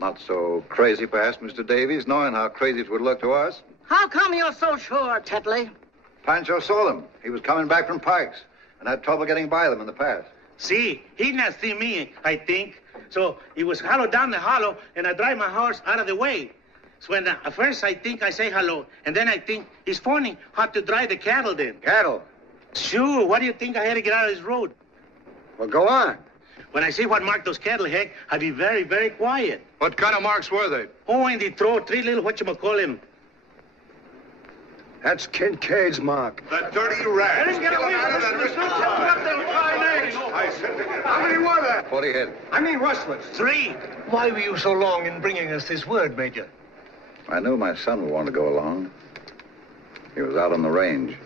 Not so crazy, perhaps, Mr. Davies, knowing how crazy it would look to us. How come you're so sure, Tetley? Pancho saw them. He was coming back from Pikes and had trouble getting by them in the past. See, he not see me, I think. So he was hollow down the hollow, and I drive my horse out of the way. So when at first I think I say hello, and then I think he's phoning how to drive the cattle then. Cattle? Sure, what do you think I had to get out of this road? Well, go on. When I see what mark those cattle had, I'd be very, very quiet. What kind of marks were they? Oh, and they throw 3 little whatchamacallem. That's Kincaid's mark. The dirty rat. Let him get away from us. How many were there? 40 head. I mean rustlers. 3. Why were you so long in bringing us this word, Major? I knew my son would want to go along. He was out on the range.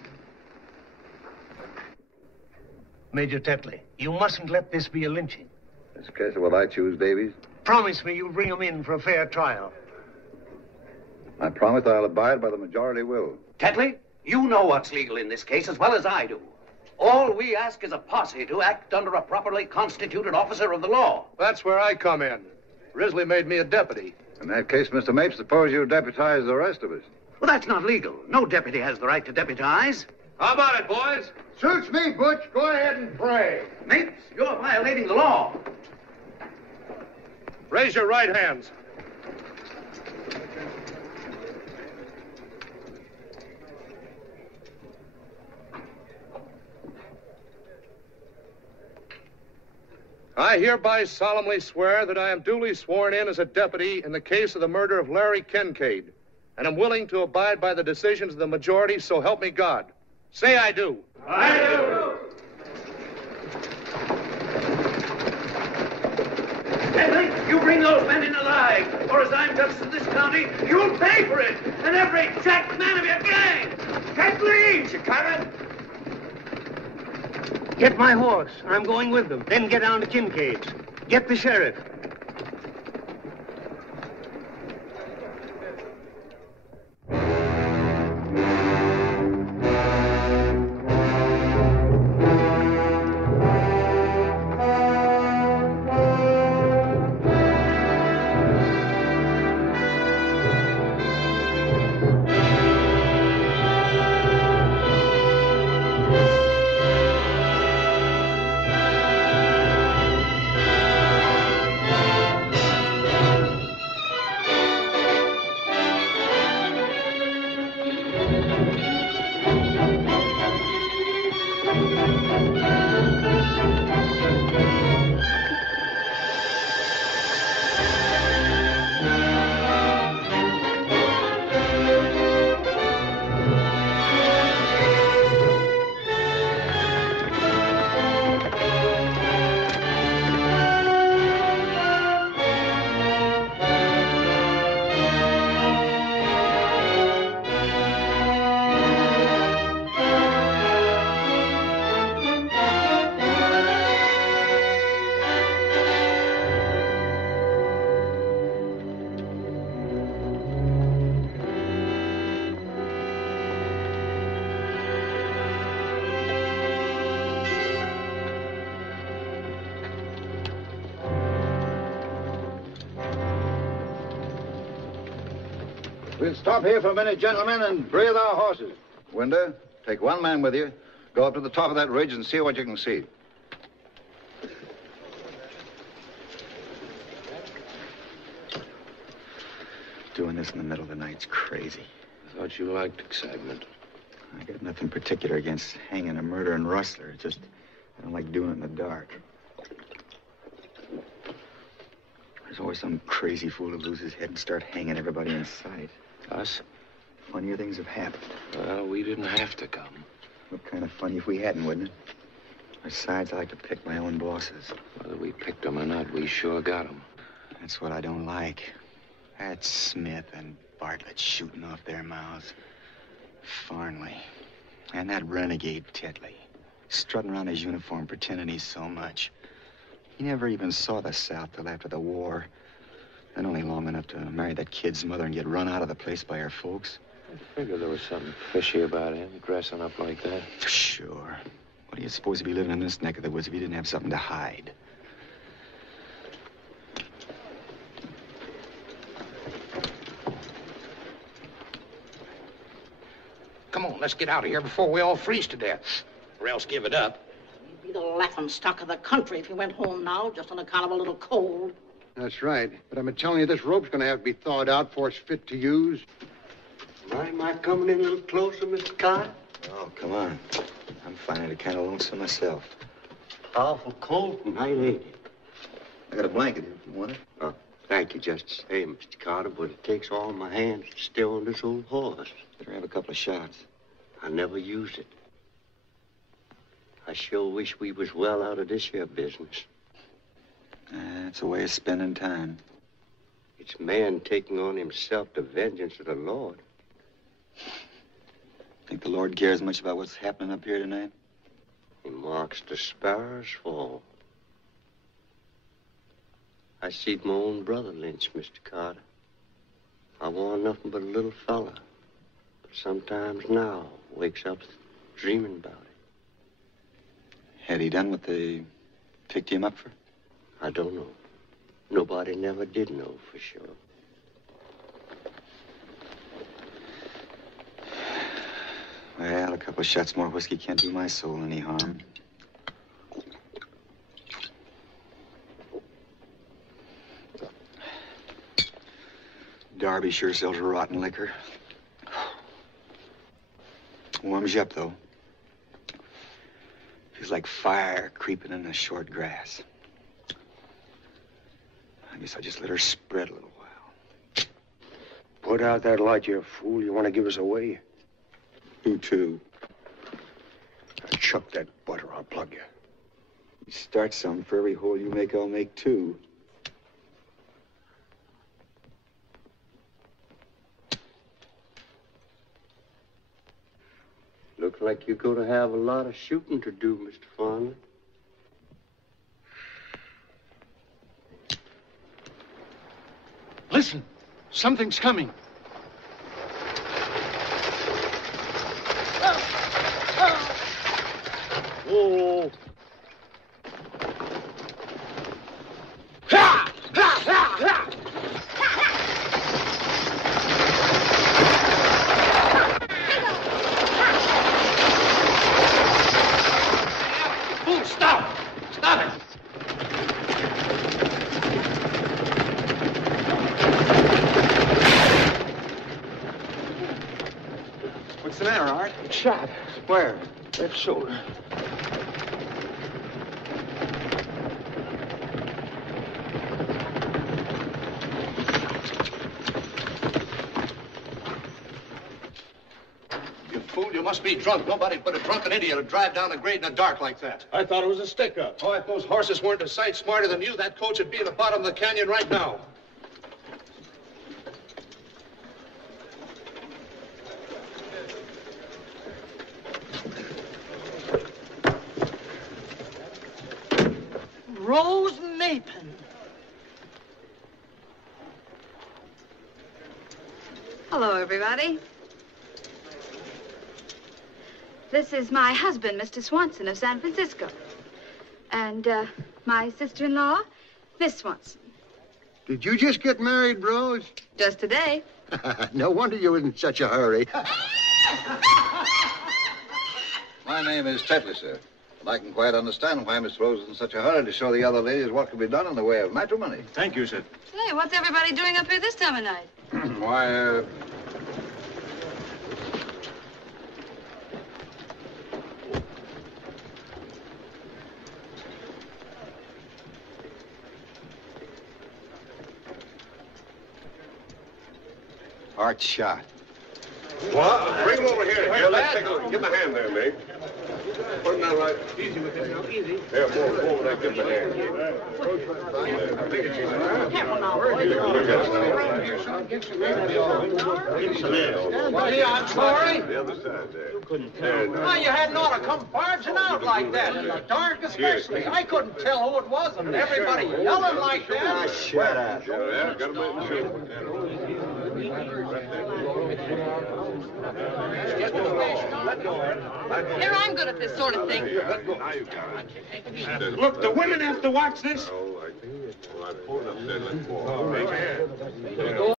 Major Tetley, you mustn't let this be a lynching. This case of what I choose, Davies. Promise me you'll bring him in for a fair trial. I promise I'll abide by the majority will. Tetley, you know what's legal in this case as well as I do. All we ask is a posse to act under a properly constituted officer of the law. That's where I come in. Risley made me a deputy. In that case, Mr. Mapes, suppose you deputize the rest of us. Well, that's not legal. No deputy has the right to deputize. How about it, boys? Suits me, Butch. Go ahead and pray. Mapes, you're violating the law. Raise your right hands. I hereby solemnly swear that I am duly sworn in as a deputy in the case of the murder of Larry Kincaid, and am willing to abide by the decisions of the majority, so help me God. Say I do. I do. Tetley, you bring those men in alive, or as I'm justice of this county, you'll pay for it, and every jack man of your gang. Tetley! You coming? Get my horse. I'm going with them. Then get down to Kincaid's. Get the sheriff. We'll stop here for a minute, gentlemen, and breathe our horses. Winder, take one man with you. Go up to the top of that ridge and see what you can see. Doing this in the middle of the night's crazy. I thought you liked excitement. I got nothing particular against hanging a murdering rustler. It's just, I don't like doing it in the dark. There's always some crazy fool who loses his head and start hanging everybody in sight. Us? Funnier things have happened. Well, we didn't have to come. What kind of funny if we hadn't, wouldn't it? Besides, I like to pick my own bosses. Whether we picked them or not, we sure got them. That's what I don't like. That's Smith and Bartlett shooting off their mouths. Farnley. And that renegade Tetley. Strutting around his uniform pretending he's so much. He never even saw the South till after the war. And only long enough to marry that kid's mother and get run out of the place by her folks. I figured there was something fishy about him, dressing up like that. Sure. What do you suppose he'd be living in this neck of the woods if he didn't have something to hide? Come on, let's get out of here before we all freeze to death. Or else give it up. You'd be the laughing stock of the country if you went home now, just on account of a little cold. That's right. But I'm telling you, this rope's going to have to be thawed out before it's fit to use. Am I coming in a little closer, Mr. Carter? Oh, come on. I'm finding it kind of lonesome myself. Powerful cold tonight, ain't it? I got a blanket if you want it. Oh, thank you just the same, Mr. Carter, but it takes all my hands to steer on this old horse. Better have a couple of shots. I never used it. I sure wish we was well out of this here business. It's a way of spending time. It's man taking on himself the vengeance of the Lord. Think the Lord cares much about what's happening up here tonight? He marks the sparrows fall. I seed my own brother lynched, Mr. Carter. I warn't nothing but a little fella. But sometimes now wakes up dreaming about it. Had he done what they picked him up for? I don't know. Nobody never did know for sure. Well, a couple of shots more whiskey can't do my soul any harm. Darby sure sells rotten liquor. Warms you up, though. Feels like fire creeping in the short grass. I guess I'll just let her spread a little while. Put out that light, you fool. You want to give us away? Who to? Chuck that butter, I'll plug you. You start some. For every hole you make, I'll make two. Looks like you're going to have a lot of shooting to do, Mr. Farmer. Listen, something's coming. Whoa. Ha! Ha! Ha! Ha! Fool, stop! Stop it! What's the matter, Art? Shot. Where? Left shoulder. You fool, you must be drunk. Nobody but a drunken idiot would drive down the grade in the dark like that. I thought it was a stick-up. Oh, if those horses weren't a sight smarter than you, that coach would be at the bottom of the canyon right now. Rose Mapin. Hello, everybody. This is my husband, Mr. Swanson of San Francisco. And my sister-in-law, Miss Swanson. Did you just get married, Rose? Just today. No wonder you were in such a hurry. My name is Tetley, sir. And I can quite understand why Miss Rose is in such a hurry to show the other ladies what can be done in the way of matrimony. Thank you, sir. Hey, what's everybody doing up here this time of night? Why, Art shot. What? Bring him over here. Here, let's take a look. Give him a hand there, Meg. Put him down right. Easy with this now, easy. There, forward there. Give him a hand. Careful now, Hey, I'm sorry. The other side there. You couldn't tell. Well, you hadn't ought to come barging out like that, in the dark especially. I couldn't tell who it was, and everybody yelling like that. Shut up. Got him in the shoe. Here, I'm good at this sort of thing. Look, the women have to watch this. Oh, I pulled up there. Let's walk.